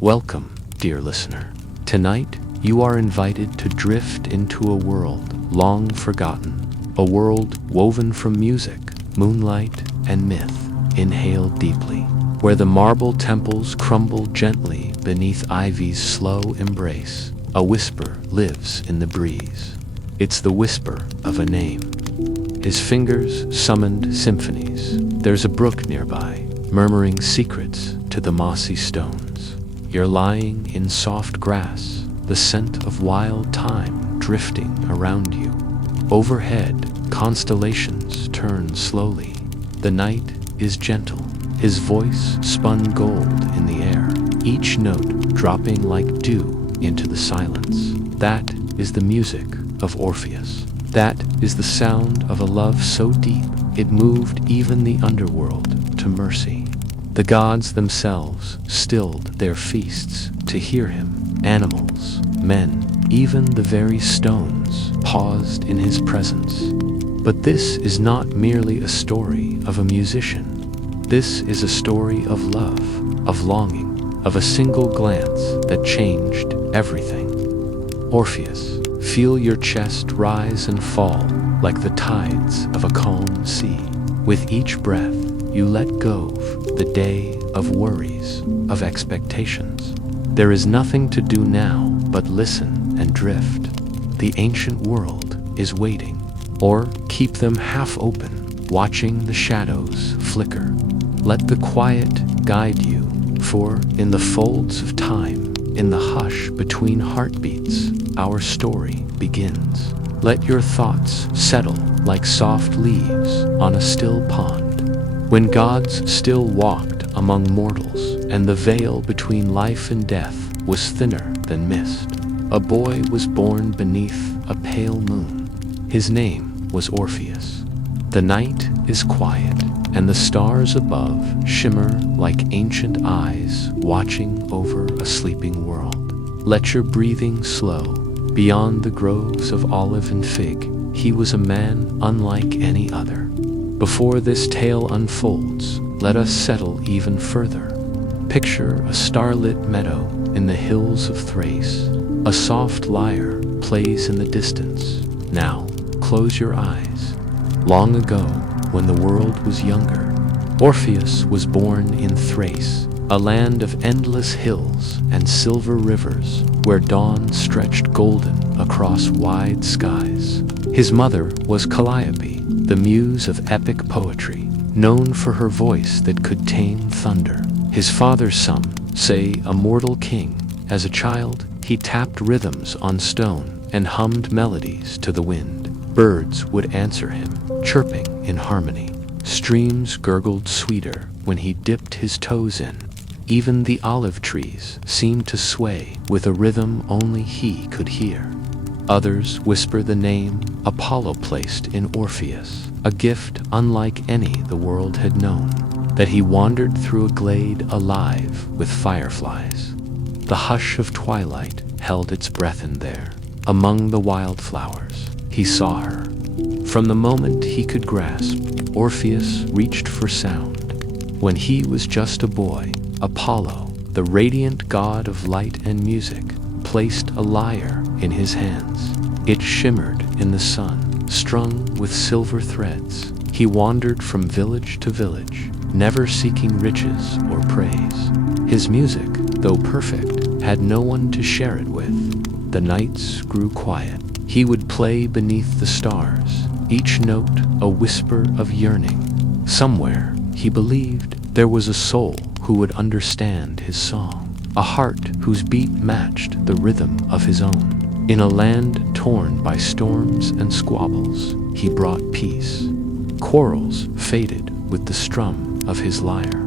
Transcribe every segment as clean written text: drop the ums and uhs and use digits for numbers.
Welcome, dear listener. Tonight, you are invited to drift into a world long forgotten, a world woven from music, moonlight, and myth. Inhale deeply, where the marble temples crumble gently beneath ivy's slow embrace. A whisper lives in the breeze. It's the whisper of a name. His fingers summoned symphonies. There's a brook nearby, murmuring secrets to the mossy stones. You're lying in soft grass, the scent of wild thyme drifting around you. Overhead, constellations turn slowly. The night is gentle. His voice spun gold in the air, each note dropping like dew into the silence. That is the music of Orpheus. That is the sound of a love so deep it moved even the underworld to mercy. The gods themselves stilled their feasts to hear him. Animals, men, even the very stones paused in his presence. But this is not merely a story of a musician. This is a story of love, of longing, of a single glance that changed everything. Orpheus, feel your chest rise and fall like the tides of a calm sea. With each breath, you let go the day of worries, of expectations. There is nothing to do now but listen and drift. The ancient world is waiting. Or keep them half open, watching the shadows flicker. Let the quiet guide you, for in the folds of time, in the hush between heartbeats, our story begins. Let your thoughts settle like soft leaves on a still pond. When gods still walked among mortals, and the veil between life and death was thinner than mist, a boy was born beneath a pale moon. His name was Orpheus. The night is quiet, and the stars above shimmer like ancient eyes watching over a sleeping world. Let your breathing slow. Beyond the groves of olive and fig, he was a man unlike any other. Before this tale unfolds, let us settle even further. Picture a starlit meadow in the hills of Thrace. A soft lyre plays in the distance. Now, close your eyes. Long ago, when the world was younger, Orpheus was born in Thrace, a land of endless hills and silver rivers where dawn stretched golden across wide skies. His mother was Calliope, the muse of epic poetry, known for her voice that could tame thunder. His father, some say, a mortal king. As a child, he tapped rhythms on stone and hummed melodies to the wind. Birds would answer him, chirping in harmony. Streams gurgled sweeter when he dipped his toes in. Even the olive trees seemed to sway with a rhythm only he could hear. Others whisper the name Apollo placed in Orpheus, a gift unlike any the world had known, that he wandered through a glade alive with fireflies. The hush of twilight held its breath in there. Among the wildflowers, he saw her. From the moment he could grasp, Orpheus reached for sound. When he was just a boy, Apollo, the radiant god of light and music, placed a lyre in his hands. It shimmered in the sun, strung with silver threads. He wandered from village to village, never seeking riches or praise. His music, though perfect, had no one to share it with. The nights grew quiet. He would play beneath the stars, each note a whisper of yearning. Somewhere, he believed, there was a soul who would understand his song, a heart whose beat matched the rhythm of his own. In a land torn by storms and squabbles, he brought peace. Quarrels faded with the strum of his lyre.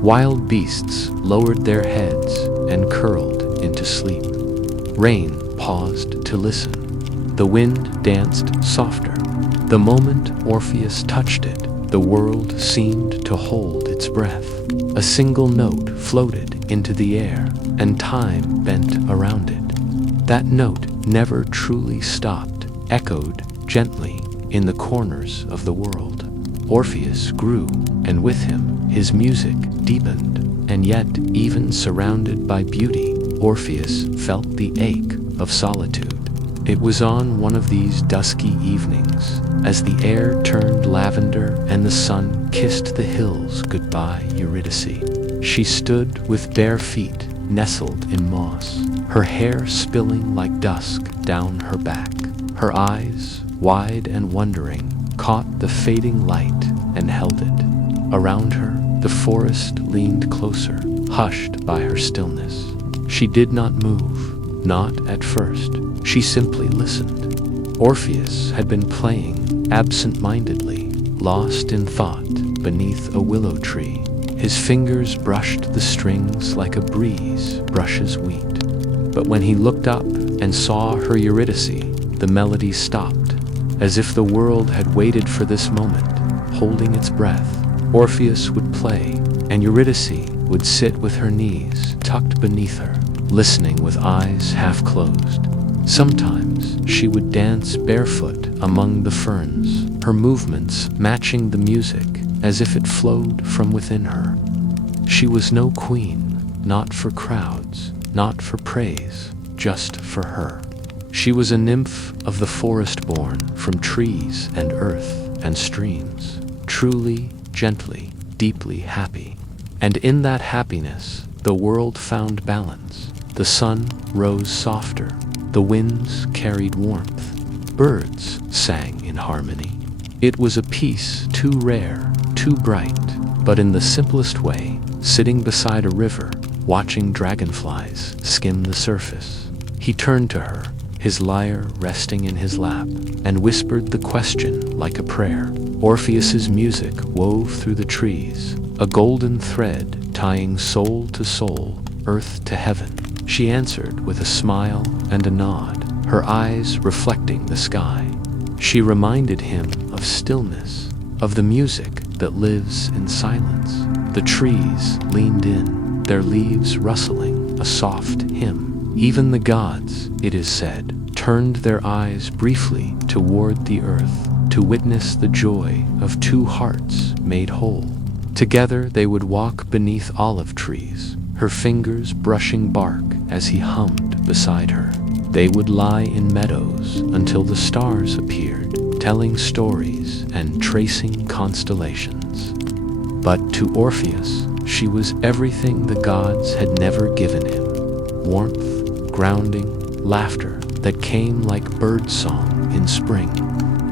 Wild beasts lowered their heads and curled into sleep. Rain paused to listen. The wind danced softer. The moment Orpheus touched it, the world seemed to hold its breath. A single note floated into the air, and time bent around it. That note never truly stopped, echoed gently in the corners of the world. Orpheus grew, and with him his music deepened, and yet, even surrounded by beauty, Orpheus felt the ache of solitude. It was on one of these dusky evenings, as the air turned lavender and the sun kissed the hills goodbye, Eurydice. She stood with bare feet nestled in moss, her hair spilling like dusk down her back. Her eyes, wide and wondering, caught the fading light and held it. Around her, the forest leaned closer, hushed by her stillness. She did not move, not at first. She simply listened. Orpheus had been playing absent-mindedly, lost in thought beneath a willow tree. His fingers brushed the strings like a breeze brushes wheat. But when he looked up and saw her Eurydice, the melody stopped, as if the world had waited for this moment, holding its breath. Orpheus would play, and Eurydice would sit with her knees tucked beneath her, listening with eyes half closed. Sometimes she would dance barefoot among the ferns, her movements matching the music as if it flowed from within her. She was no queen, not for crowds, not for praise, just for her. She was a nymph of the forest born from trees and earth and streams, truly, gently, deeply happy. And in that happiness, the world found balance. The sun rose softer, the winds carried warmth, birds sang in harmony. It was a peace too rare, too bright, but in the simplest way, sitting beside a river, watching dragonflies skim the surface. He turned to her, his lyre resting in his lap, and whispered the question like a prayer. Orpheus's music wove through the trees, a golden thread tying soul to soul, earth to heaven. She answered with a smile and a nod, her eyes reflecting the sky. She reminded him of stillness, of the music that lives in silence. The trees leaned in, their leaves rustling, a soft hymn. Even the gods, it is said, turned their eyes briefly toward the earth to witness the joy of two hearts made whole. Together they would walk beneath olive trees, her fingers brushing bark as he hummed beside her. They would lie in meadows until the stars appeared, telling stories and tracing constellations. But to Orpheus, she was everything the gods had never given him. Warmth, grounding, laughter that came like bird song in spring.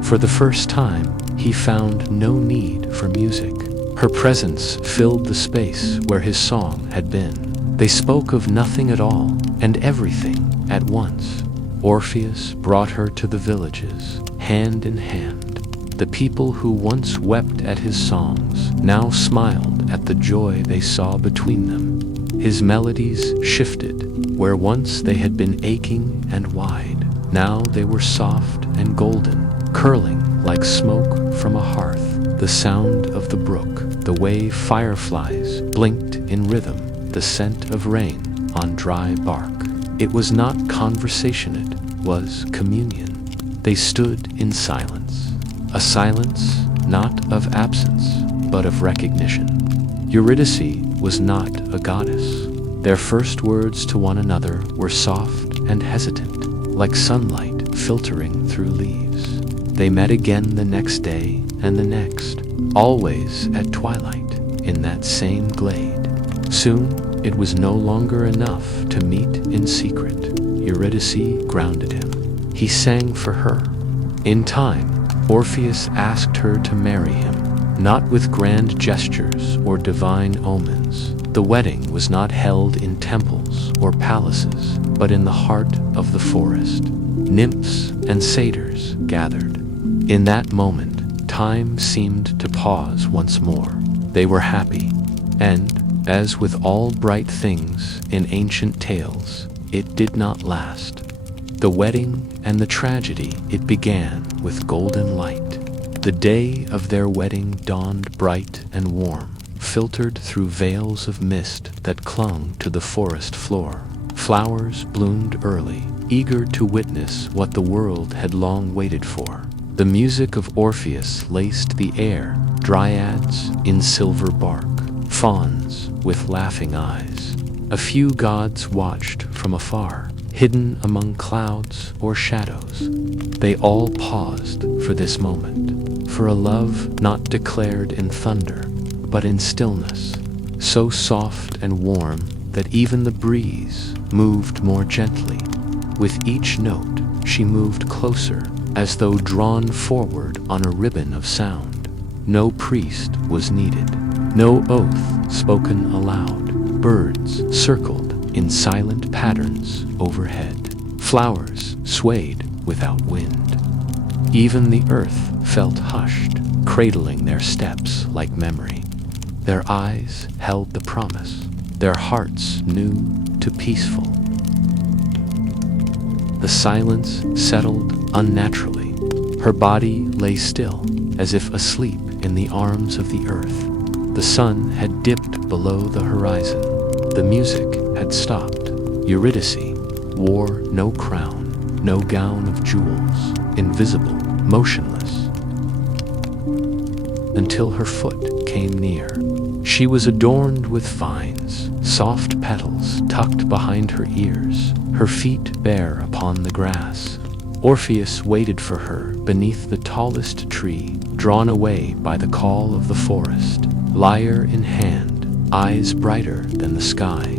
For the first time, he found no need for music. Her presence filled the space where his song had been. They spoke of nothing at all and everything at once. Orpheus brought her to the villages, hand in hand. The people who once wept at his songs now smiled at the joy they saw between them. His melodies shifted. Where once they had been aching and wide, now they were soft and golden, curling like smoke from a hearth. The sound of the brook, the way fireflies blinked in rhythm, the scent of rain on dry bark. It was not conversation, it was communion. They stood in silence, a silence not of absence, but of recognition. Eurydice was not a goddess. Their first words to one another were soft and hesitant, like sunlight filtering through leaves. They met again the next day and the next, always at twilight, in that same glade. Soon, it was no longer enough to meet in secret. Eurydice grounded him. He sang for her. In time, Orpheus asked her to marry him, not with grand gestures or divine omens. The wedding was not held in temples or palaces, but in the heart of the forest. Nymphs and satyrs gathered. In that moment, time seemed to pause once more. They were happy, and, as with all bright things in ancient tales, it did not last. The wedding and the tragedy, it began with golden light. The day of their wedding dawned bright and warm, filtered through veils of mist that clung to the forest floor. Flowers bloomed early, eager to witness what the world had long waited for. The music of Orpheus laced the air, dryads in silver bark, fawns with laughing eyes. A few gods watched from afar, hidden among clouds or shadows. They all paused for this moment, for a love not declared in thunder, but in stillness, so soft and warm that even the breeze moved more gently. With each note, she moved closer, as though drawn forward on a ribbon of sound. No priest was needed, no oath spoken aloud. Birds circled in silent patterns overhead. Flowers swayed without wind. Even the earth felt hushed, cradling their steps like memory. Their eyes held the promise, their hearts knew to peaceful. The silence settled unnaturally. Her body lay still, as if asleep in the arms of the earth. The sun had dipped below the horizon. The music had stopped. Eurydice wore no crown, no gown of jewels, invisible, motionless, until her foot came near. She was adorned with vines, soft petals tucked behind her ears, her feet bare upon the grass. Orpheus waited for her beneath the tallest tree, drawn away by the call of the forest, lyre in hand, eyes brighter than the sky.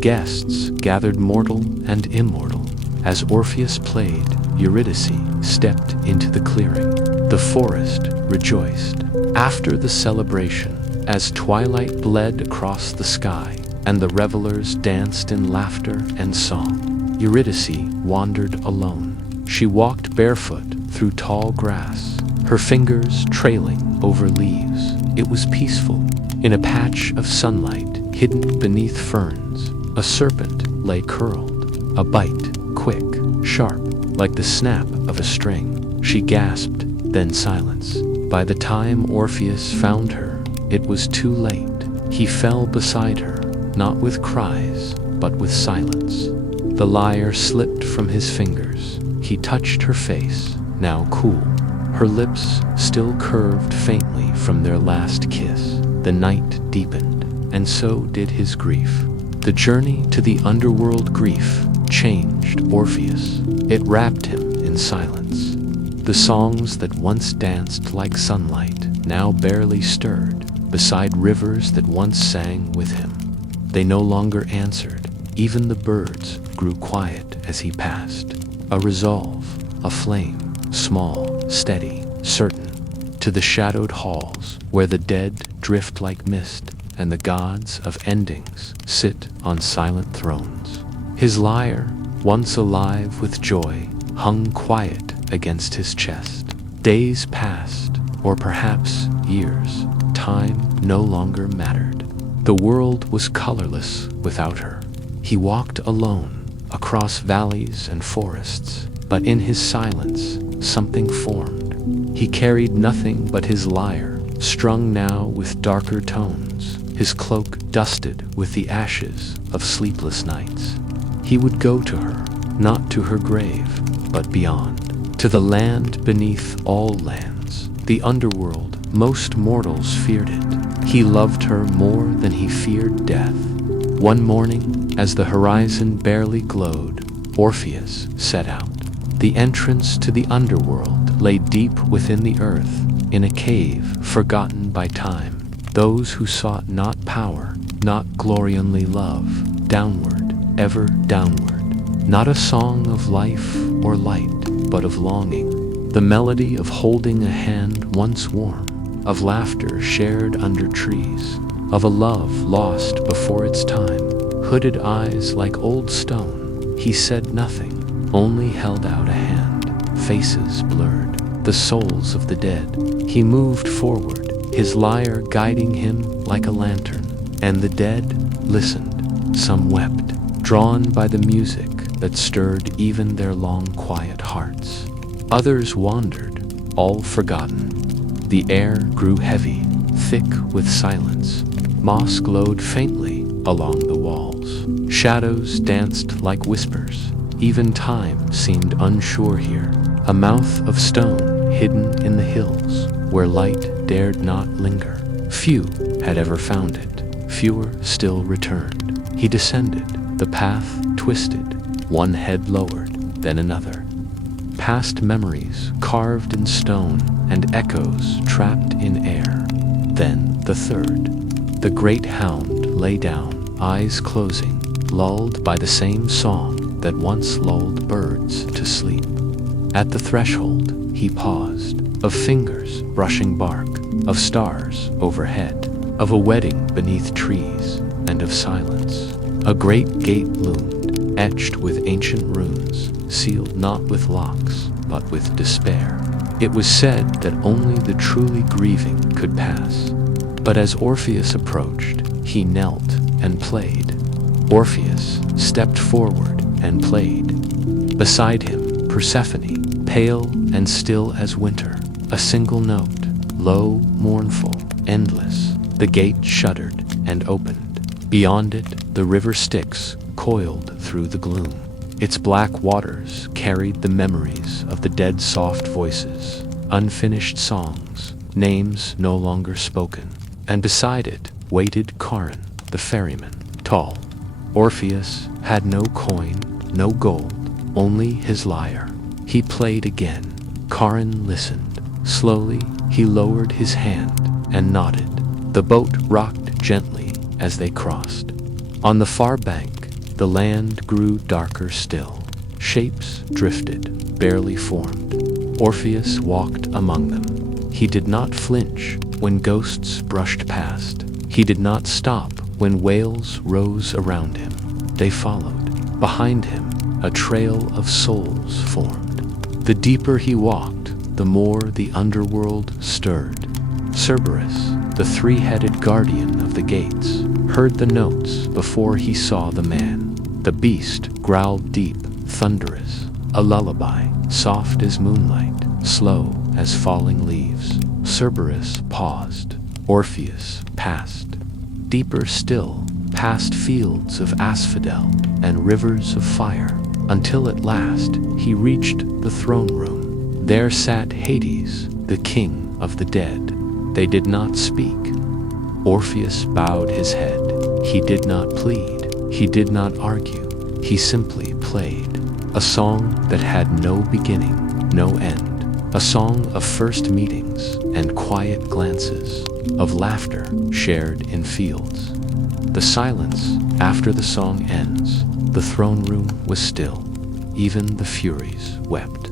Guests gathered, mortal and immortal. As Orpheus played, Eurydice stepped into the clearing. The forest rejoiced. After the celebration, as twilight bled across the sky, and the revelers danced in laughter and song, Eurydice wandered alone. She walked barefoot through tall grass, her fingers trailing over leaves. It was peaceful. In a patch of sunlight, hidden beneath ferns, a serpent lay curled, a bite, quick, sharp, like the snap of a string. She gasped, then silence. By the time Orpheus found her, it was too late. He fell beside her, not with cries, but with silence. The lyre slipped from his fingers. He touched her face, now cool, her lips still curved faintly from their last kiss. The night deepened, and so did his grief. The journey to the underworld grief changed Orpheus. It wrapped him in silence. The songs that once danced like sunlight now barely stirred beside rivers that once sang with him. They no longer answered. Even the birds grew quiet as he passed. A resolve, a flame, small, steady, certain, to the shadowed halls where the dead drift like mist and the gods of endings sit on silent thrones. His lyre, once alive with joy, hung quiet against his chest. Days passed, or perhaps years. Time no longer mattered. The world was colorless without her. He walked alone across valleys and forests, but in his silence something formed. He carried nothing but his lyre, strung now with darker tones, his cloak dusted with the ashes of sleepless nights. He would go to her, not to her grave, but beyond, to the land beneath all lands, the underworld. Most mortals feared it. He loved her more than he feared death. One morning, as the horizon barely glowed, Orpheus set out. The entrance to the underworld lay deep within the earth, in a cave forgotten by time. Those who sought not power, not glory, only love, downward, ever downward. Not a song of life or light, but of longing. The melody of holding a hand once warm, of laughter shared under trees, of a love lost before its time. Hooded eyes like old stone, he said nothing, only held out a hand. Faces blurred, the souls of the dead. He moved forward, his lyre guiding him like a lantern, and the dead listened. Some wept, drawn by the music that stirred even their long quiet hearts. Others wandered, all forgotten. The air grew heavy, thick with silence. Moss glowed faintly along the walls. Shadows danced like whispers. Even time seemed unsure here. A mouth of stone hidden in the hills, where light dared not linger. Few had ever found it. fewer still returned. He descended, the path twisted, one head lowered, then another. Past memories carved in stone and echoes trapped in air. Then the third. The great hound lay down, eyes closing, lulled by the same song that once lulled birds to sleep. At the threshold, he paused, of fingers brushing bark, of stars overhead, of a wedding beneath trees, and of silence. A great gate loomed, etched with ancient runes, sealed not with locks, but with despair. It was said that only the truly grieving could pass. But as Orpheus approached, he knelt and played. Orpheus stepped forward and played. Beside him, Persephone, pale and still as winter, a single note, low, mournful, endless. The gate shuddered and opened. Beyond it, the river Styx coiled through the gloom. Its black waters carried the memories of the dead soft voices, unfinished songs, names no longer spoken. And beside it waited Charon, the ferryman, tall. Orpheus had no coin, no gold, only his lyre. He played again. Charon listened. Slowly, he lowered his hand and nodded. The boat rocked gently as they crossed. On the far bank, the land grew darker still. Shapes drifted, barely formed. Orpheus walked among them. He did not flinch when ghosts brushed past. He did not stop when wails rose around him. They followed. Behind him, a trail of souls formed. The deeper he walked, the more the underworld stirred. Cerberus, the three-headed guardian of the gates, heard the notes before he saw the man. The beast growled deep, thunderous, a lullaby, soft as moonlight, slow as falling leaves. Cerberus paused. Orpheus passed. Deeper still, past fields of asphodel and rivers of fire, until at last he reached the throne room. There sat Hades, the king of the dead. They did not speak. Orpheus bowed his head. He did not plead. He did not argue. He simply played. A song that had no beginning, no end. A song of first meetings and quiet glances, of laughter shared in fields. The silence after the song ends. The throne room was still. Even the Furies wept.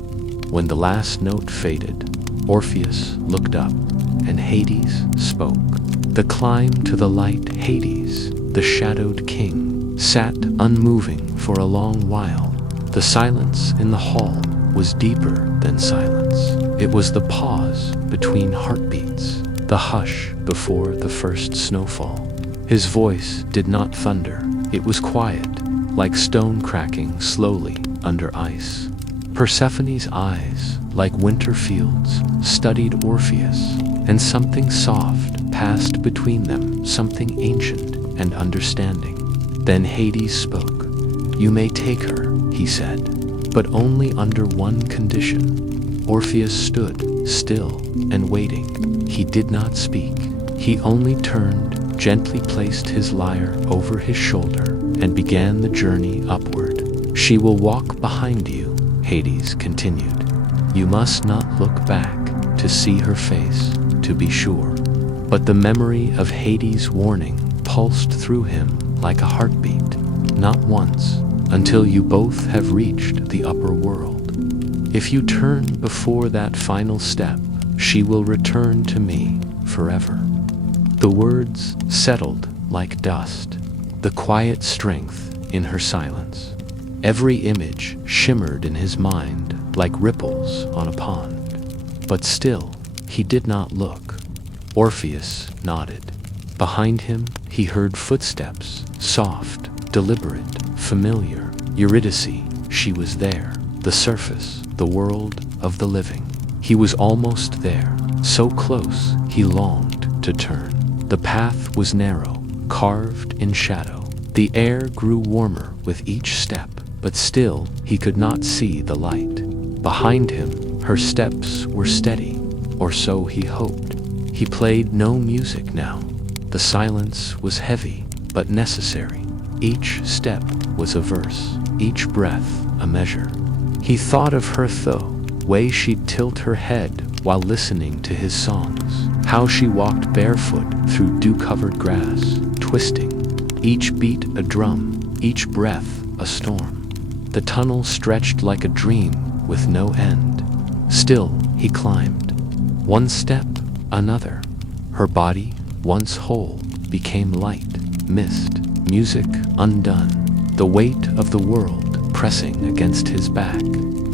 When the last note faded, Orpheus looked up, and Hades spoke. The climb to the light Hades, the shadowed king, sat unmoving for a long while. The silence in the hall was deeper than silence. It was the pause between heartbeats, the hush before the first snowfall. His voice did not thunder. It was quiet, like stone cracking slowly under ice. Persephone's eyes, like winter fields, studied Orpheus, and something soft passed between them, something ancient and understanding. Then Hades spoke. "You may take her," he said, "but only under one condition." Orpheus stood, still and waiting. He did not speak. He only turned, gently placed his lyre over his shoulder, and began the journey upward. "She will walk behind you," Hades continued. "You must not look back to see her face, to be sure." But the memory of Hades' warning pulsed through him like a heartbeat. "Not once, until you both have reached the upper world. If you turn before that final step, she will return to me forever." The words settled like dust, the quiet strength in her silence. Every image shimmered in his mind like ripples on a pond. But still, he did not look. Orpheus nodded. Behind him, he heard footsteps, soft, deliberate, familiar. Eurydice, she was there. The surface, the world of the living. He was almost there, so close he longed to turn. The path was narrow, carved in shadow. The air grew warmer with each step, but still he could not see the light. Behind him, her steps were steady, or so he hoped. He played no music now. The silence was heavy, but necessary. Each step was a verse, each breath a measure. He thought of her way she'd tilt her head while listening to his songs, how she walked barefoot through dew-covered grass, twisting, each beat a drum, each breath a storm. The tunnel stretched like a dream with no end. Still, he climbed. One step, another. Her body, once whole, became light, mist, music undone. The weight of the world pressing against his back.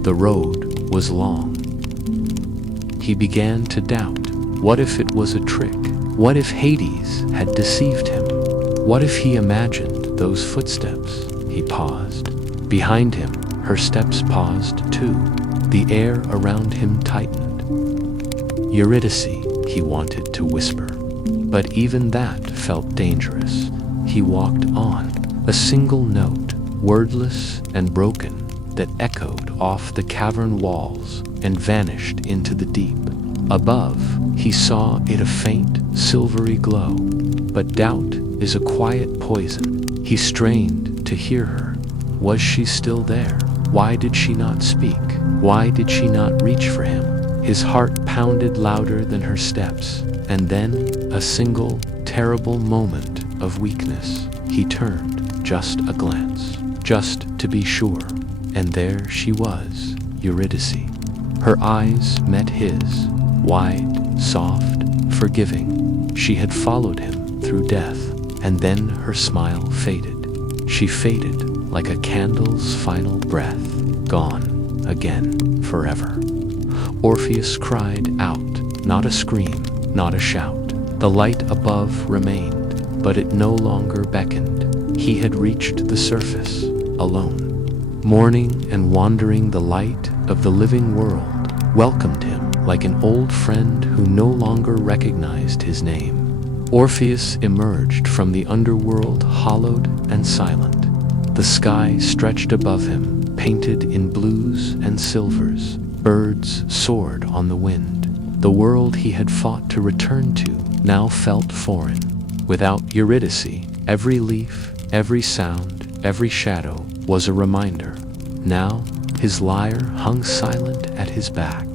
The road was long. He began to doubt. What if it was a trick? What if Hades had deceived him? What if he imagined those footsteps? He paused. Behind him, her steps paused too. The air around him tightened. Eurydice, he wanted to whisper. But even that felt dangerous. He walked on, a single note, wordless and broken, that echoed off the cavern walls and vanished into the deep. Above, he saw it a faint, silvery glow. But doubt is a quiet poison. He strained to hear her. Was she still there? Why did she not speak? Why did she not reach for him? His heart pounded louder than her steps. And then, a single, terrible moment of weakness. He turned, just a glance, just to be sure. And there she was, Eurydice. Her eyes met his, wide, soft, forgiving. She had followed him through death, and then her smile faded. She faded like a candle's final breath, gone again, forever. Orpheus cried out, not a scream, not a shout. The light above remained, but it no longer beckoned. He had reached the surface, alone. Mourning and wandering, the light of the living world welcomed him like an old friend who no longer recognized his name. Orpheus emerged from the underworld hollowed and silent. The sky stretched above him, painted in blues and silvers. Birds soared on the wind. The world he had fought to return to now felt foreign. Without Eurydice, every leaf, every sound, every shadow was a reminder. Now, his lyre hung silent at his back.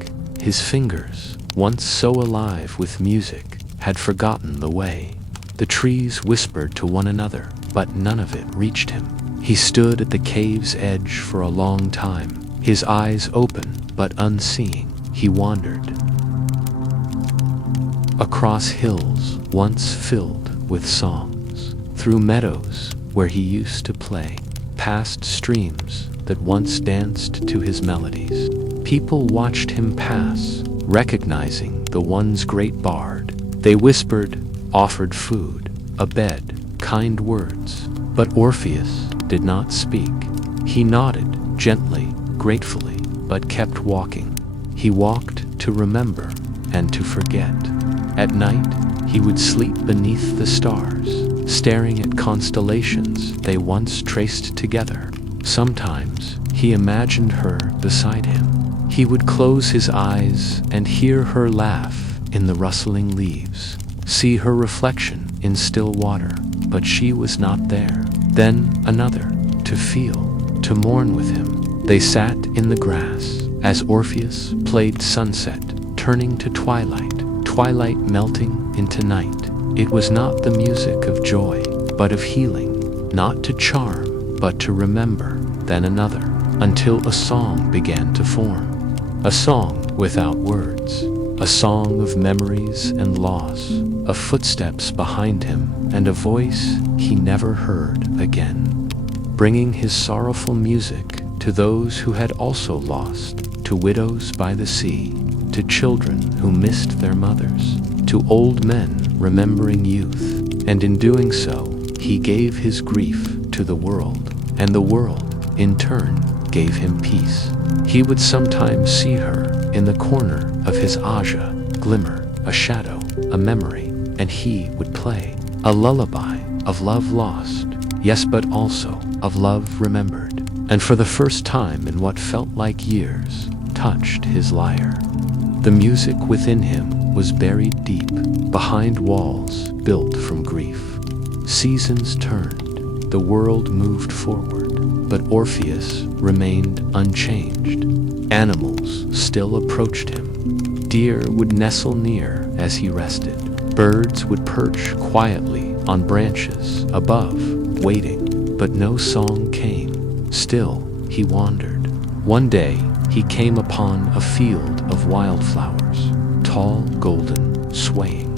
His fingers, once so alive with music, had forgotten the way. The trees whispered to one another, but none of it reached him. He stood at the cave's edge for a long time, his eyes open but unseeing. He wandered. Across hills once filled with songs, through meadows where he used to play, past streams that once danced to his melodies. People watched him pass, recognizing the one's great bard. They whispered, offered food, a bed, kind words. But Orpheus did not speak. He nodded, gently, gratefully, but kept walking. He walked to remember and to forget. At night, he would sleep beneath the stars, staring at constellations they once traced together. Sometimes, he imagined her beside him. He would close his eyes and hear her laugh in the rustling leaves, see her reflection in still water, but she was not there. Then another, to feel, to mourn with him. They sat in the grass as Orpheus played sunset, turning to twilight, twilight melting into night. It was not the music of joy, but of healing, not to charm, but to remember, then another, until a song began to form. A song without words, a song of memories and loss, of footsteps behind him, and a voice he never heard again, bringing his sorrowful music to those who had also lost, to widows by the sea, to children who missed their mothers, to old men remembering youth, and in doing so, he gave his grief to the world, and the world, in turn, gave him peace. He would sometimes see her in the corner of his Aja, glimmer, a shadow, a memory, and he would play a lullaby of love lost, yes, but also of love remembered, and for the first time in what felt like years, touched his lyre. The music within him was buried deep, behind walls built from grief. Seasons turned, the world moved forward, but Orpheus remained unchanged. Animals still approached him. Deer would nestle near as he rested. Birds would perch quietly on branches above, waiting, but no song came. Still, he wandered. One day, he came upon a field of wildflowers, tall, golden, swaying.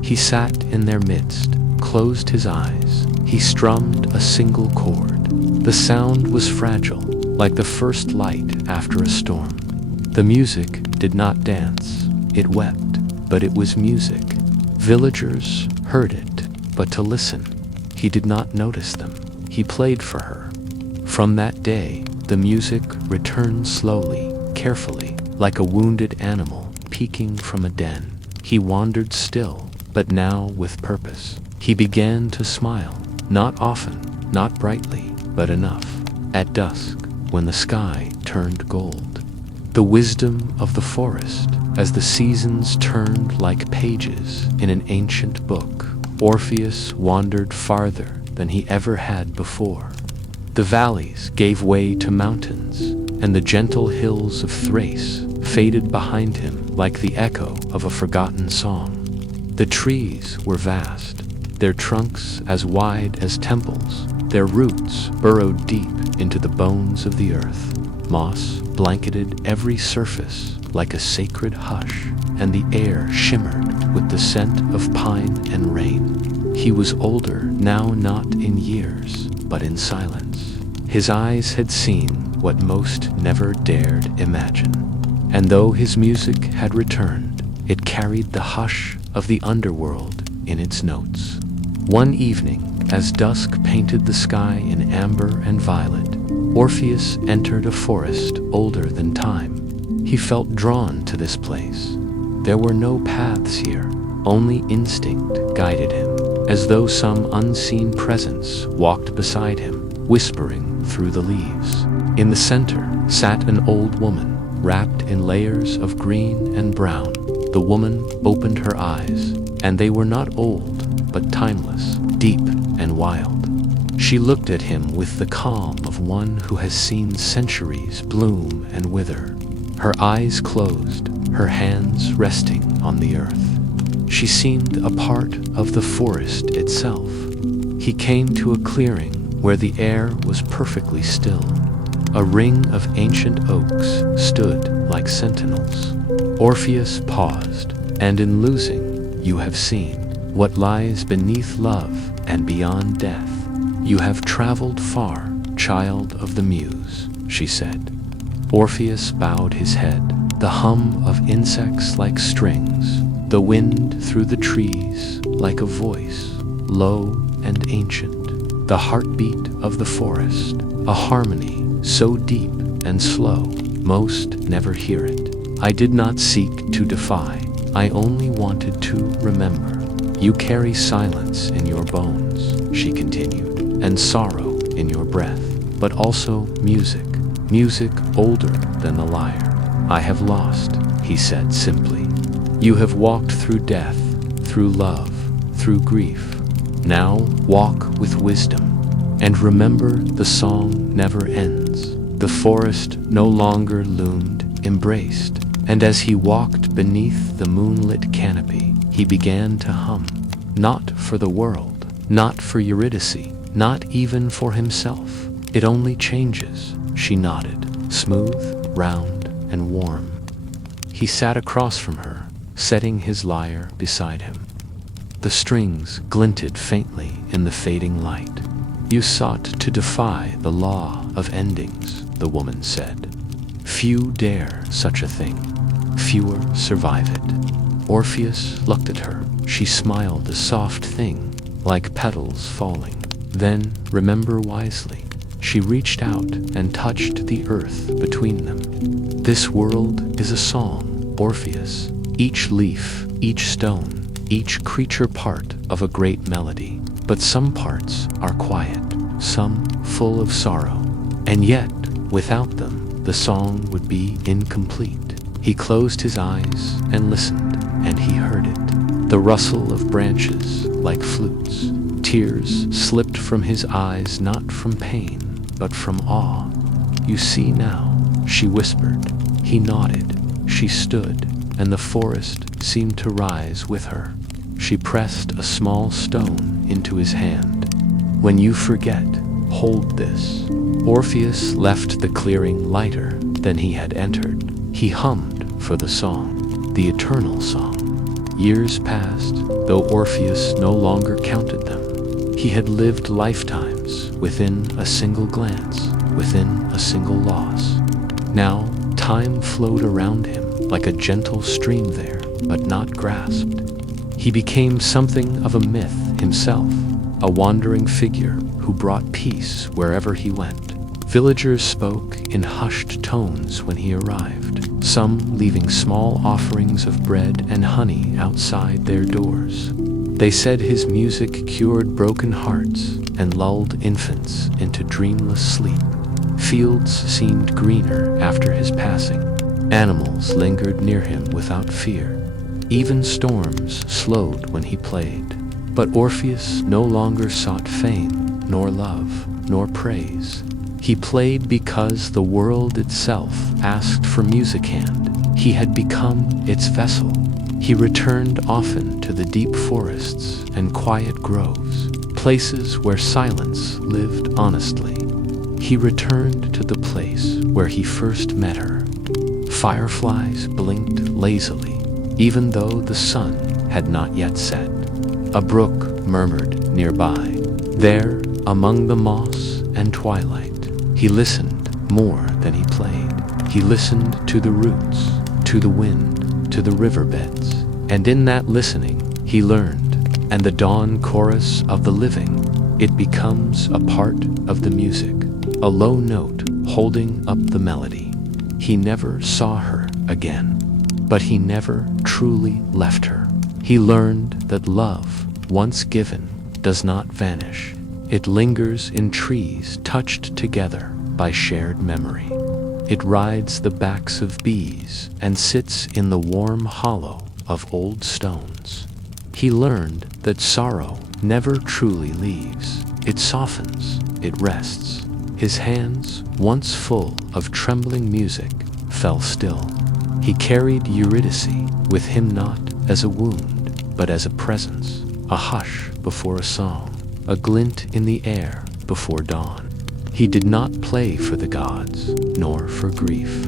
He sat in their midst, closed his eyes. He strummed a single chord. The sound was fragile, like the first light after a storm. The music did not dance, it wept, but it was music. Villagers heard it, but to listen, he did not notice them. He played for her. From that day, the music returned slowly, carefully, like a wounded animal peeking from a den. He wandered still, but now with purpose. He began to smile, not often, not brightly, but enough. At dusk, when the sky turned gold. The wisdom of the forest, as the seasons turned like pages in an ancient book. Orpheus wandered farther than he ever had before. The valleys gave way to mountains, and the gentle hills of Thrace faded behind him like the echo of a forgotten song. The trees were vast, their trunks as wide as temples, their roots burrowed deep into the bones of the earth. Moss blanketed every surface like a sacred hush, and the air shimmered with the scent of pine and rain. He was older now, not in years, but in silence. His eyes had seen what most never dared imagine. And though his music had returned, it carried the hush of the underworld in its notes. One evening, as dusk painted the sky in amber and violet, Orpheus entered a forest older than time. He felt drawn to this place. There were no paths here, only instinct guided him, as though some unseen presence walked beside him, whispering through the leaves. In the center sat an old woman, wrapped in layers of green and brown. The woman opened her eyes, and they were not old, but timeless, deep and wild. She looked at him with the calm of one who has seen centuries bloom and wither. Her eyes closed, her hands resting on the earth. She seemed a part of the forest itself. He came to a clearing where the air was perfectly still. A ring of ancient oaks stood like sentinels. Orpheus paused, and in losing, you have seen what lies beneath love and beyond death. You have traveled far, child of the muse, she said. Orpheus bowed his head, the hum of insects like strings, the wind through the trees like a voice, low and ancient, the heartbeat of the forest, a harmony so deep and slow, most never hear it. I did not seek to defy, I only wanted to remember. You carry silence in your bones, she continued, and sorrow in your breath, but also music, music older than the lyre. I have lost, he said simply. You have walked through death, through love, through grief. Now walk with wisdom, and remember the song never ends. The forest no longer loomed, embraced, and as he walked beneath the moonlit canopy, he began to hum. Not for the world, not for Eurydice, not even for himself. It only changes, she nodded, smooth, round, and warm. He sat across from her, setting his lyre beside him. The strings glinted faintly in the fading light. You sought to defy the law of endings, the woman said. Few dare such a thing. Fewer survive it. Orpheus looked at her. She smiled, a soft thing, like petals falling. Then, remember wisely. She reached out and touched the earth between them. This world is a song, Orpheus. Each leaf, each stone, each creature part of a great melody. But some parts are quiet, some full of sorrow. And yet, without them, the song would be incomplete. He closed his eyes and listened. and he heard it. The rustle of branches like flutes. Tears slipped from his eyes, not from pain, but from awe. "You see now," she whispered. He nodded. She stood, and the forest seemed to rise with her. She pressed a small stone into his hand. "When you forget, hold this." Orpheus left the clearing lighter than he had entered. He hummed for the song, the eternal song. Years passed, though Orpheus no longer counted them. He had lived lifetimes within a single glance, within a single loss. Now, time flowed around him like a gentle stream there, but not grasped. He became something of a myth himself, a wandering figure who brought peace wherever he went. Villagers spoke in hushed tones when he arrived, some leaving small offerings of bread and honey outside their doors. They said his music cured broken hearts and lulled infants into dreamless sleep. Fields seemed greener after his passing. Animals lingered near him without fear. Even storms slowed when he played. But Orpheus no longer sought fame, nor love, nor praise. He played because the world itself asked for music, and he had become its vessel. He returned often to the deep forests and quiet groves, places where silence lived honestly. He returned to the place where he first met her. Fireflies blinked lazily, even though the sun had not yet set. A brook murmured nearby. There, among the moss and twilight, he listened more than he played. He listened to the roots, to the wind, to the riverbeds. And in that listening, he learned. And the dawn chorus of the living, it becomes a part of the music, a low note holding up the melody. He never saw her again, but he never truly left her. He learned that love, once given, does not vanish. It lingers in trees touched together by shared memory. It rides the backs of bees and sits in the warm hollow of old stones. He learned that sorrow never truly leaves. It softens, it rests. His hands, once full of trembling music, fell still. He carried Eurydice with him, not as a wound, but as a presence, a hush before a song, a glint in the air before dawn. He did not play for the gods, nor for grief.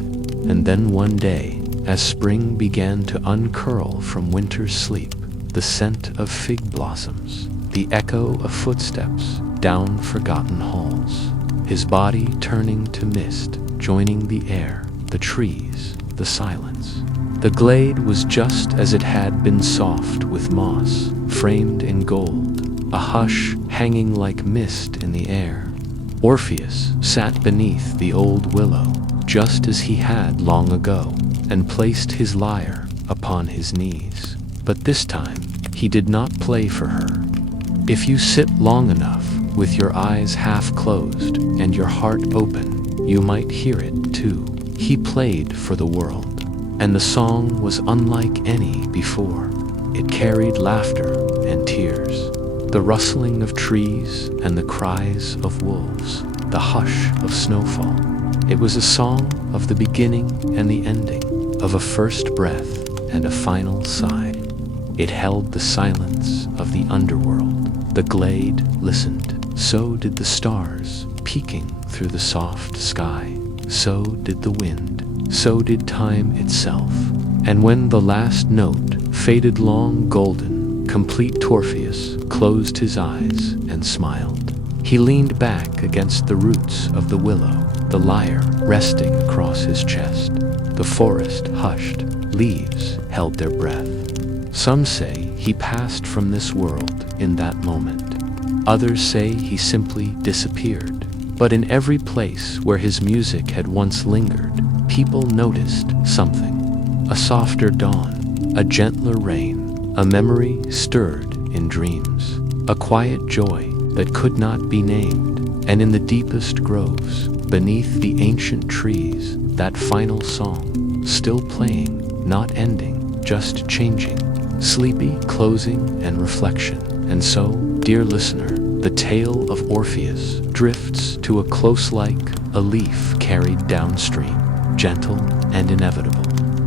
And then one day, as spring began to uncurl from winter's sleep, the scent of fig blossoms, the echo of footsteps down forgotten halls, his body turning to mist, joining the air, the trees, the silence. The glade was just as it had been, soft with moss, framed in gold, a hush hanging like mist in the air. Orpheus sat beneath the old willow, just as he had long ago, and placed his lyre upon his knees. But this time, he did not play for her. If you sit long enough, with your eyes half closed and your heart open, you might hear it too. He played for the world, and the song was unlike any before. It carried laughter and tears, the rustling of trees and the cries of wolves, the hush of snowfall. It was a song of the beginning and the ending, of a first breath and a final sigh. It held the silence of the underworld. The glade listened. So did the stars, peeking through the soft sky. So did the wind. So did time itself. And when the last note faded long golden, complete, Orpheus closed his eyes and smiled. He leaned back against the roots of the willow, the lyre resting across his chest. The forest hushed. Leaves held their breath. Some say he passed from this world in that moment. Others say he simply disappeared. But in every place where his music had once lingered, people noticed something. A softer dawn, a gentler rain, a memory stirred in dreams, a quiet joy that could not be named. And in the deepest groves, beneath the ancient trees, that final song, still playing, not ending, just changing. sleepy closing and reflection. And so, dear listener, the tale of Orpheus drifts to a close like a leaf carried downstream, gentle and inevitable.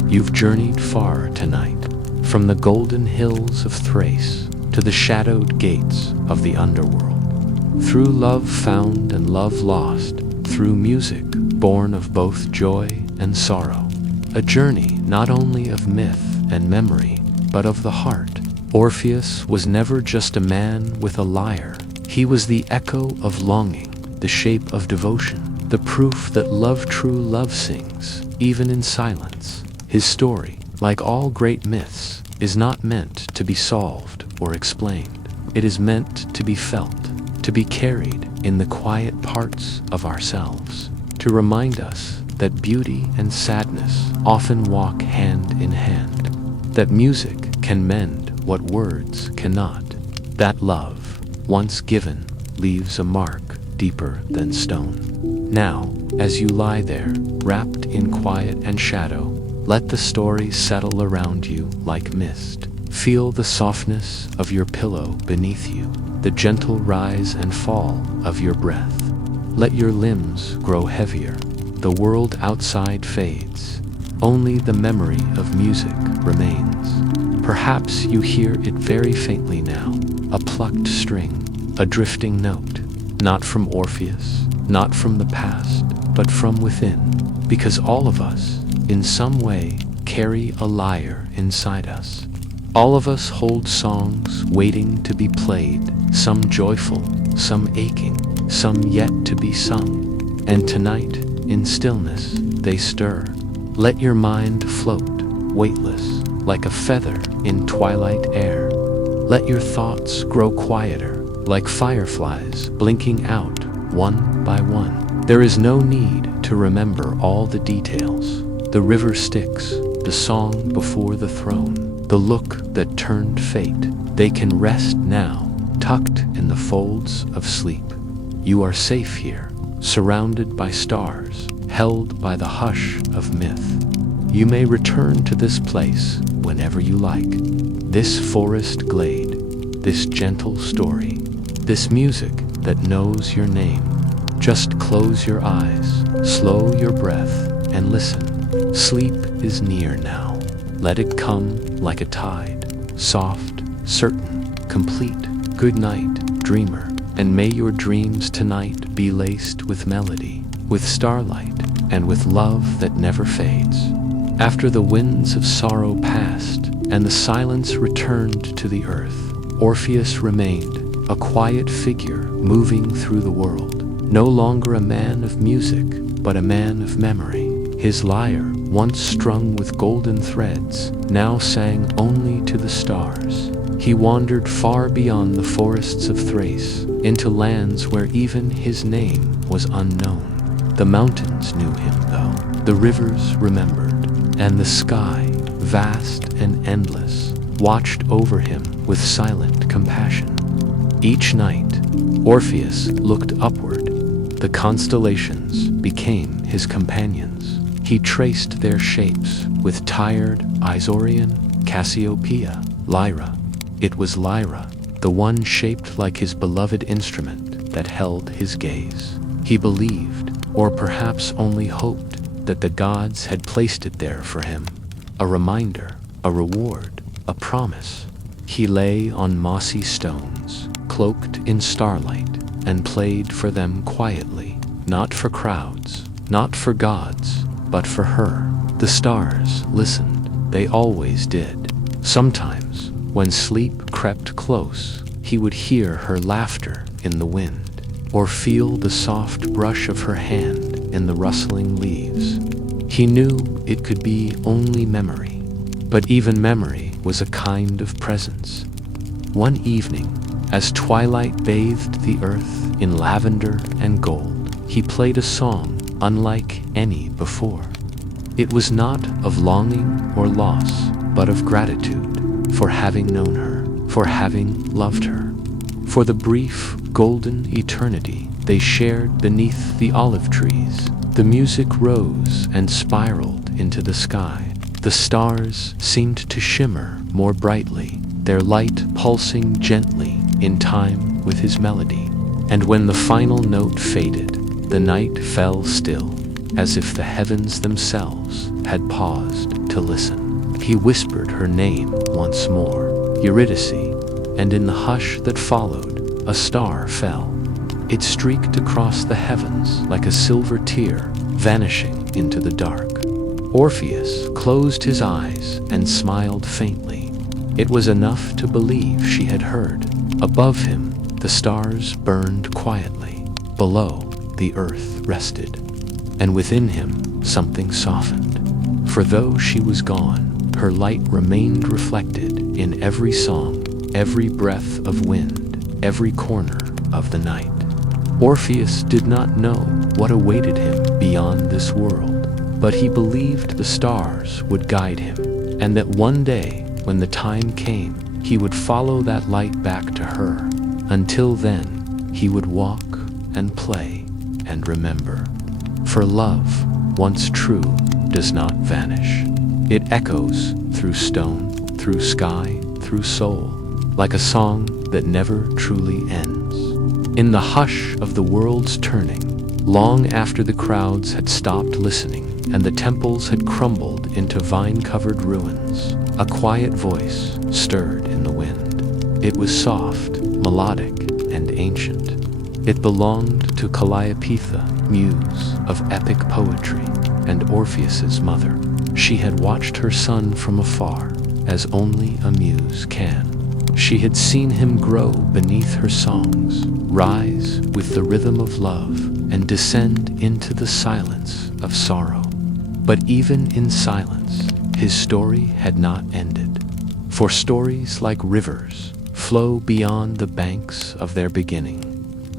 You've journeyed far tonight, from the golden hills of Thrace to the shadowed gates of the underworld. Through love found and love lost, through music born of both joy and sorrow. A journey not only of myth and memory, but of the heart. Orpheus was never just a man with a lyre. He was the echo of longing, the shape of devotion, the proof that true love sings, even in silence. His story, like all great myths, is not meant to be solved or explained. It is meant to be felt, to be carried in the quiet parts of ourselves, to remind us that beauty and sadness often walk hand in hand, that music can mend what words cannot, that love, once given, leaves a mark deeper than stone. Now, as you lie there, wrapped in quiet and shadow, let the story settle around you like mist. Feel the softness of your pillow beneath you, the gentle rise and fall of your breath. Let your limbs grow heavier. The world outside fades. Only the memory of music remains. Perhaps you hear it very faintly now, a plucked string, a drifting note, not from Orpheus, not from the past, but from within, because all of us, in some way, carry a lyre inside us. All of us hold songs waiting to be played, some joyful, some aching, some yet to be sung. And tonight, in stillness, they stir. Let your mind float, weightless, like a feather in twilight air. Let your thoughts grow quieter, like fireflies blinking out one by one. There is no need to remember all the details. The river Styx, the song before the throne, the look that turned fate. They can rest now, tucked in the folds of sleep. You are safe here, surrounded by stars, held by the hush of myth. You may return to this place whenever you like. This forest glade, this gentle story, this music that knows your name. Just close your eyes, slow your breath, and listen. Sleep is near now. Let it come like a tide, soft, certain, complete. Good night, dreamer, and may your dreams tonight be laced with melody, with starlight, and with love that never fades. After the winds of sorrow passed, and the silence returned to the earth, Orpheus remained, a quiet figure moving through the world, no longer a man of music, but a man of memory. His lyre, once strung with golden threads, now sang only to the stars. He wandered far beyond the forests of Thrace, into lands where even his name was unknown. The mountains knew him, though. The rivers remembered, and the sky, vast and endless, watched over him with silent compassion. Each night, Orpheus looked upward. The constellations became his companions. He traced their shapes with tired Isaurian, Cassiopeia, Lyra. It was Lyra, the one shaped like his beloved instrument, that held his gaze. He believed, or perhaps only hoped, that the gods had placed it there for him. A reminder, a reward, a promise. He lay on mossy stones, cloaked in starlight, and played for them quietly, not for crowds, not for gods, but for her. The stars listened, they always did. Sometimes, when sleep crept close, he would hear her laughter in the wind, or feel the soft brush of her hand in the rustling leaves. He knew it could be only memory, but even memory was a kind of presence. One evening, as twilight bathed the earth in lavender and gold, he played a song unlike any before. It was not of longing or loss, but of gratitude for having known her, for having loved her, for the brief, golden eternity they shared beneath the olive trees. The music rose and spiraled into the sky, The stars seemed to shimmer more brightly, their light pulsing gently in time with his melody. And when the final note faded, the night fell still, as if the heavens themselves had paused to listen. He whispered her name once more, Eurydice, and in the hush that followed, a star fell. It streaked across the heavens like a silver tear, vanishing into the dark. Orpheus closed his eyes and smiled faintly. It was enough to believe she had heard. Above him, the stars burned quietly. Below, the earth rested. And within him, something softened. For though she was gone, her light remained reflected in every song, every breath of wind, every corner of the night. Orpheus did not know what awaited him beyond this world, but he believed the stars would guide him, and that one day, when the time came, he would follow that light back to her. Until then, he would walk and play and remember. For love, once true, does not vanish. It echoes through stone, through sky, through soul, like a song that never truly ends. In the hush of the world's turning, long after the crowds had stopped listening and the temples had crumbled into vine-covered ruins, a quiet voice stirred in the wind. It was soft, melodic, and ancient. It belonged to Calliope, muse of epic poetry, and Orpheus's mother. She had watched her son from afar, as only a muse can. She had seen him grow beneath her songs, rise with the rhythm of love, and descend into the silence of sorrow. But even in silence, his story had not ended. For stories, like rivers, flow beyond the banks of their beginning.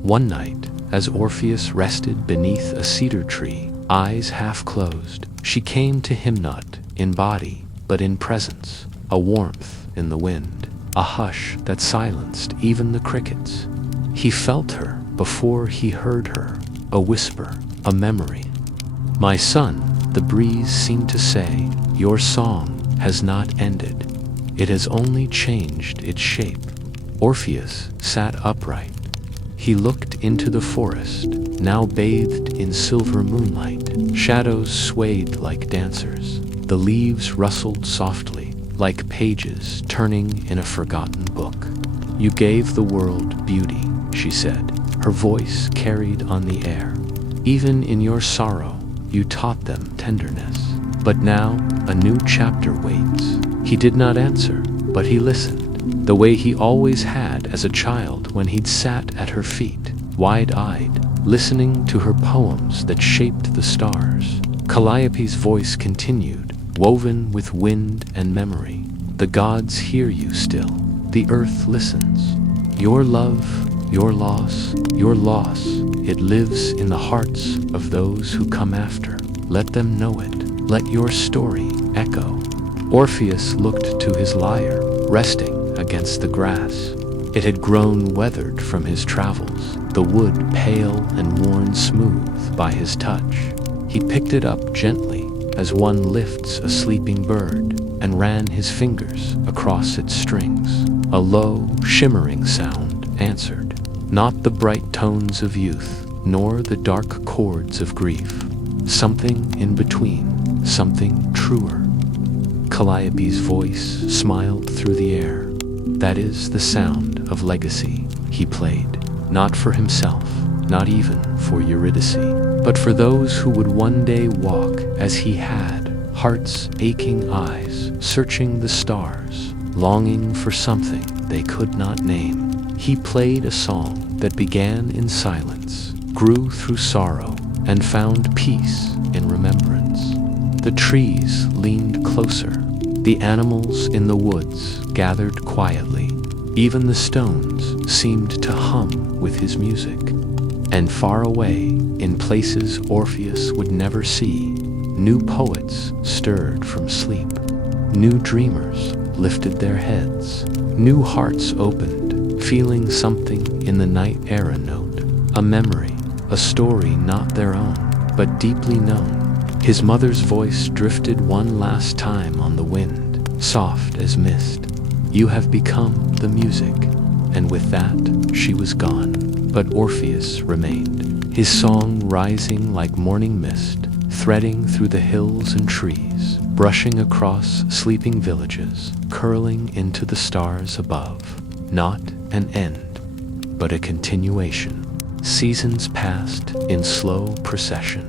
One night, as Orpheus rested beneath a cedar tree, eyes half closed, she came to him not in body, but in presence, a warmth in the wind, a hush that silenced even the crickets. He felt her before he heard her, a whisper, a memory. "My son," the breeze seemed to say, "your song has not ended. It has only changed its shape." Orpheus sat upright. He looked into the forest, now bathed in silver moonlight. Shadows swayed like dancers. The leaves rustled softly, like pages turning in a forgotten book. "You gave the world beauty," she said. Her voice carried on the air. "Even in your sorrow, you taught them tenderness. But now, a new chapter waits." He did not answer, but he listened, the way he always had as a child when he'd sat at her feet, wide-eyed, listening to her poems that shaped the stars. Calliope's voice continued, woven with wind and memory. "The gods hear you still. The earth listens. Your love, your loss, it lives in the hearts of those who come after. Let them know it. Let your story echo." Orpheus looked to his lyre, resting against the grass. It had grown weathered from his travels, the wood pale and worn smooth by his touch. He picked it up gently, as one lifts a sleeping bird, and ran his fingers across its strings. A low, shimmering sound answered, not the bright tones of youth, nor the dark chords of grief. Something in between, something truer. Calliope's voice smiled through the air. "That is the sound of legacy," he played, not for himself, not even for Eurydice, but for those who would one day walk as he had, heart's aching eyes searching the stars, longing for something they could not name. He played a song that began in silence, grew through sorrow, and found peace in remembrance. The trees leaned closer. The animals in the woods gathered quietly. Even the stones seemed to hum with his music. And far away, in places Orpheus would never see, new poets stirred from sleep. New dreamers lifted their heads. New hearts opened, feeling something in the night air, a note, a memory, a story not their own, but deeply known. His mother's voice drifted one last time on the wind, soft as mist. "You have become the music." And with that, she was gone. But Orpheus remained, his song rising like morning mist, threading through the hills and trees, brushing across sleeping villages, curling into the stars above. Not an end, but a continuation. Seasons passed in slow procession.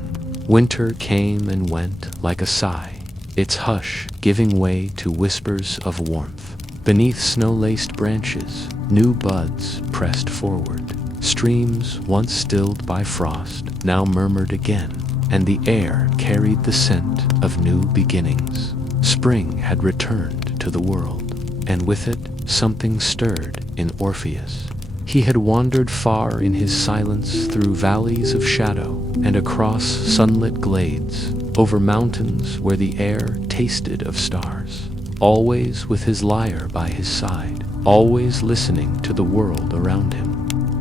Winter came and went like a sigh, its hush giving way to whispers of warmth. Beneath snow-laced branches, new buds pressed forward. Streams once stilled by frost now murmured again, and the air carried the scent of new beginnings. Spring had returned to the world, and with it something stirred in Orpheus. He had wandered far in his silence through valleys of shadow and across sunlit glades, over mountains where the air tasted of stars, always with his lyre by his side, always listening to the world around him.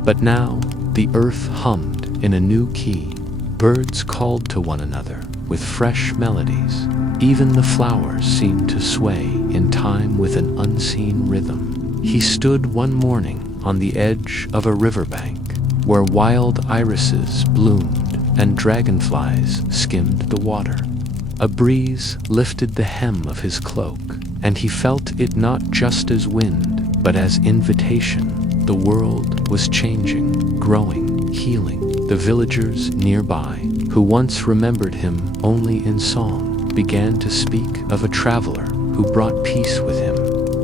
But now the earth hummed in a new key. Birds called to one another with fresh melodies. Even the flowers seemed to sway in time with an unseen rhythm. He stood one morning on the edge of a riverbank where wild irises bloomed and dragonflies skimmed the water. A breeze lifted the hem of his cloak, and he felt it not just as wind, but as invitation. The world was changing, growing, healing. The villagers nearby, who once remembered him only in song, began to speak of a traveler who brought peace with him,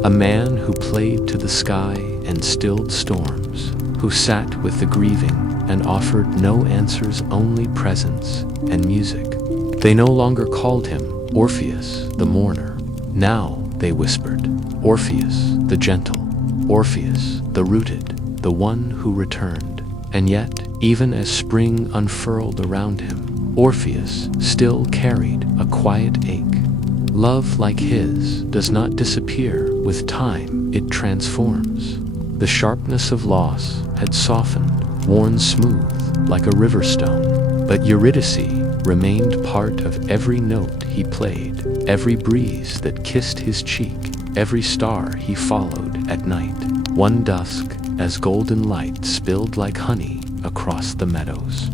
a man who played to the sky and stilled storms, who sat with the grieving and offered no answers, only presence and music. They no longer called him Orpheus, the mourner. Now they whispered, Orpheus, the gentle, Orpheus, the rooted, the one who returned. And yet, even as spring unfurled around him, Orpheus still carried a quiet ache. Love like his does not disappear with time, it transforms. The sharpness of loss had softened, worn smooth like a river stone, but Eurydice remained part of every note he played, every breeze that kissed his cheek, every star he followed at night. One dusk, as golden light spilled like honey across the meadows,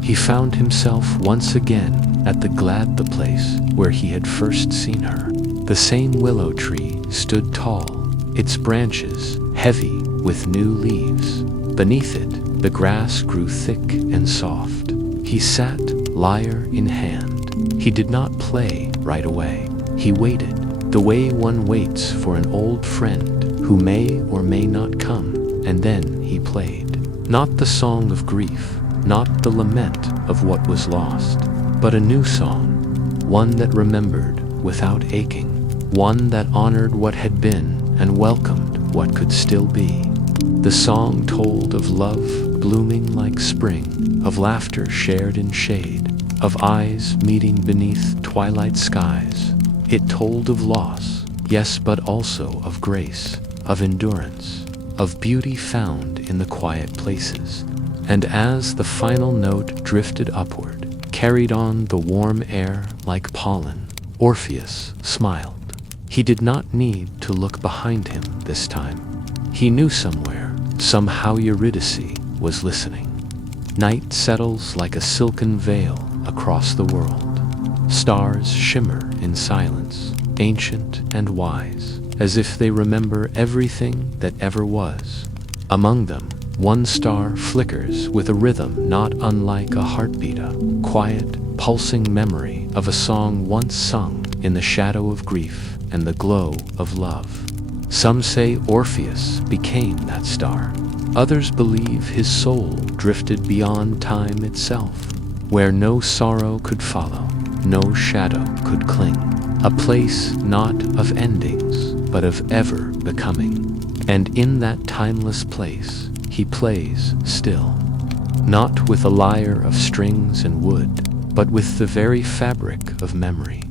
he found himself once again at the place where he had first seen her. The same willow tree stood tall, its branches heavy with new leaves. Beneath it, the grass grew thick and soft. He sat, lyre in hand. He did not play right away. He waited, the way one waits for an old friend who may or may not come, and then he played. Not the song of grief, not the lament of what was lost, but a new song, one that remembered without aching, one that honored what had been and welcomed what could still be. The song told of love blooming like spring, of laughter shared in shade, of eyes meeting beneath twilight skies. It told of loss, yes, but also of grace, of endurance, of beauty found in the quiet places. And as the final note drifted upward, carried on the warm air like pollen, Orpheus smiled. He did not need to look behind him this time. He knew somewhere, somehow Eurydice was listening. Night settles like a silken veil across the world. Stars shimmer in silence, ancient and wise, as if they remember everything that ever was. Among them, one star flickers with a rhythm not unlike a heartbeat, a quiet, pulsing memory of a song once sung in the shadow of grief and the glow of love. Some say Orpheus became that star. Others believe his soul drifted beyond time itself, where no sorrow could follow, no shadow could cling. A place not of endings, but of ever becoming. And in that timeless place, he plays still. Not with a lyre of strings and wood, but with the very fabric of memory,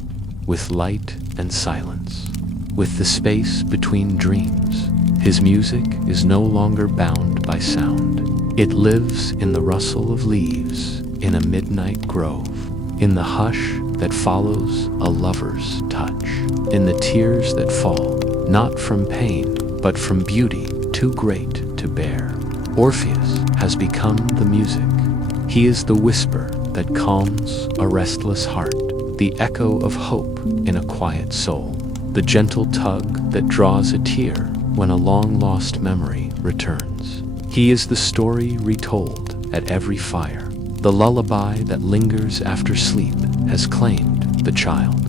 with light and silence, with the space between dreams. His music is no longer bound by sound. It lives in the rustle of leaves, in a midnight grove, in the hush that follows a lover's touch, in the tears that fall, not from pain, but from beauty too great to bear. Orpheus has become the music. He is the whisper that calms a restless heart, the echo of hope in a quiet soul, the gentle tug that draws a tear when a long-lost memory returns. He is the story retold at every fire, the lullaby that lingers after sleep has claimed the child.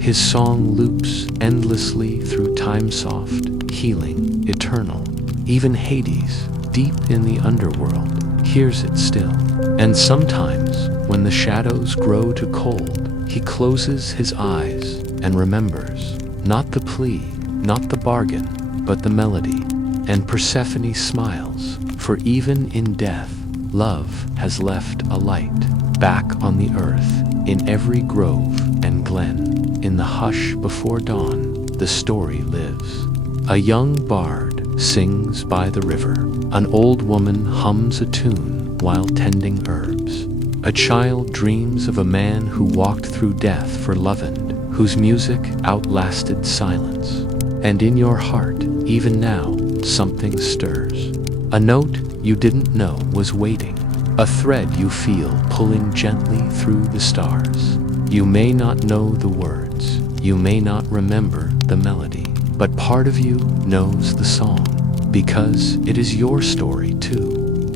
His song loops endlessly through time, soft, healing, eternal. Even Hades, deep in the underworld, hears it still. And sometimes, when the shadows grow too cold, he closes his eyes and remembers, not the plea, not the bargain, but the melody. And Persephone smiles, for even in death, love has left a light, back on the earth, in every grove and glen. In the hush before dawn, the story lives. A young bard sings by the river. An old woman hums a tune while tending herbs. A child dreams of a man who walked through death for Lovend, whose music outlasted silence. And in your heart, even now, something stirs. A note you didn't know was waiting. A thread you feel pulling gently through the stars. You may not know the words, you may not remember the melody, but part of you knows the song, because it is your story too.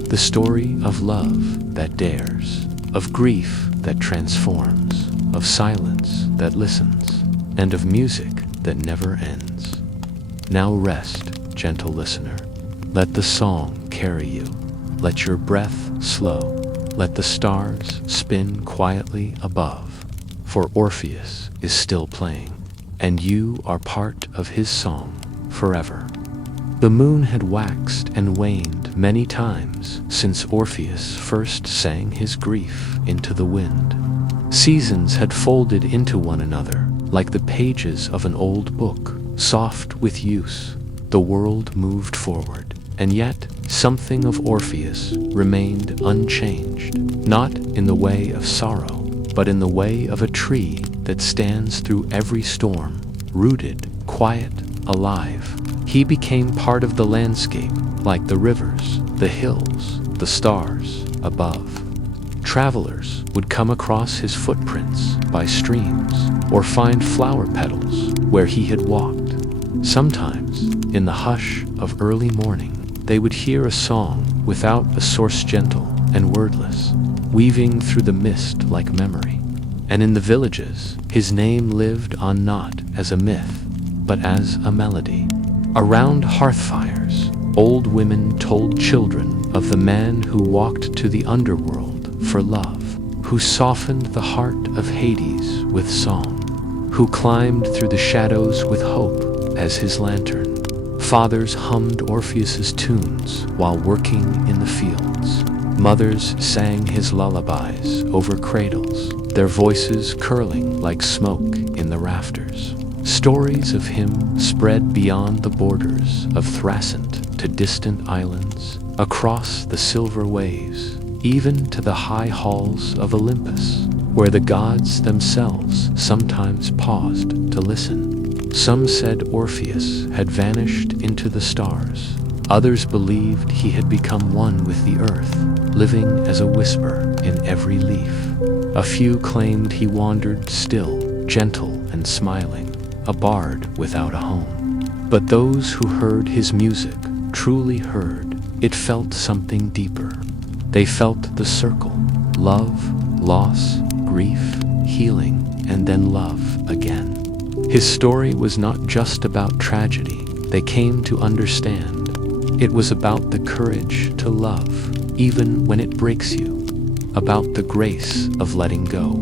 The story of love that dares, of grief that transforms, of silence that listens, and of music that never ends. Now rest, gentle listener. Let the song carry you. Let your breath slow. Let the stars spin quietly above. For Orpheus is still playing, and you are part of his song forever. The moon had waxed and waned many times since Orpheus first sang his grief into the wind. Seasons had folded into one another like the pages of an old book, soft with use. The world moved forward, and yet something of Orpheus remained unchanged, not in the way of sorrow, but in the way of a tree that stands through every storm, rooted, quiet, alive. He became part of the landscape, like the rivers, the hills, the stars above. Travelers would come across his footprints by streams, or find flower petals where he had walked. Sometimes, in the hush of early morning, they would hear a song without a source, gentle and wordless, weaving through the mist like memory. And in the villages, his name lived on not as a myth, but as a melody. Around hearthfires, old women told children of the man who walked to the underworld for love, who softened the heart of Hades with song, who climbed through the shadows with hope as his lantern. Fathers hummed Orpheus's tunes while working in the fields. Mothers sang his lullabies over cradles, their voices curling like smoke in the rafters. Stories of him spread beyond the borders of Thrasant to distant islands, across the silver waves, even to the high halls of Olympus, where the gods themselves sometimes paused to listen. Some said Orpheus had vanished into the stars. Others believed he had become one with the earth, living as a whisper in every leaf. A few claimed he wandered still, gentle and smiling, a bard without a home. But those who heard his music truly heard. It felt something deeper. They felt the circle: love, loss, grief, healing, and then love again. His story was not just about tragedy, they came to understand. It was about the courage to love, even when it breaks you. About the grace of letting go.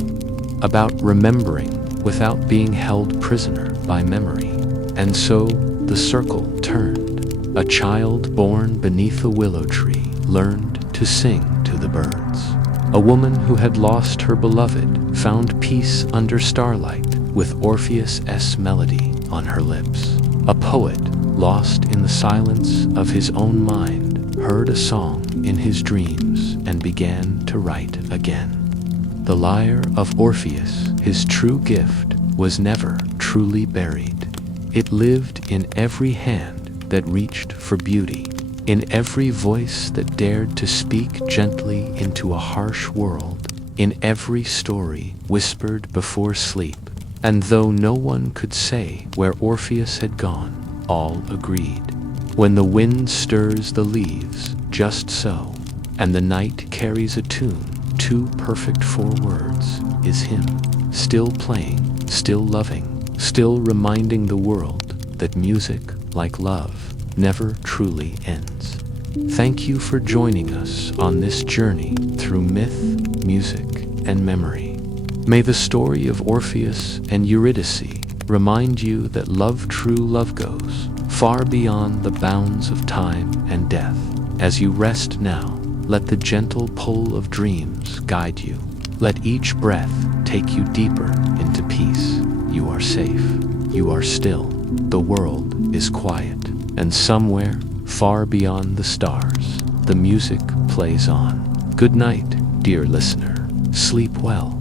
About remembering without being held prisoner by memory. And so the circle turned. A child born beneath a willow tree learned to sing to the birds. A woman who had lost her beloved found peace under starlight with Orpheus' melody on her lips. A poet, lost in the silence of his own mind, heard a song in his dreams and began to write again. The lyre of Orpheus, his true gift was never truly buried. It lived in every hand that reached for beauty, in every voice that dared to speak gently into a harsh world, in every story whispered before sleep. And though no one could say where Orpheus had gone, all agreed. When the wind stirs the leaves, just so, and the night carries a tune too perfect for words, is him, still playing, still loving, still reminding the world that music, like love, never truly ends. Thank you for joining us on this journey through myth, music, and memory. May the story of Orpheus and Eurydice remind you that true love goes far beyond the bounds of time and death. As you rest now, let the gentle pull of dreams guide you. Let each breath take you deeper into peace. You are safe. You are still. The world is quiet. And somewhere, far beyond the stars, the music plays on. Good night, dear listener. Sleep well.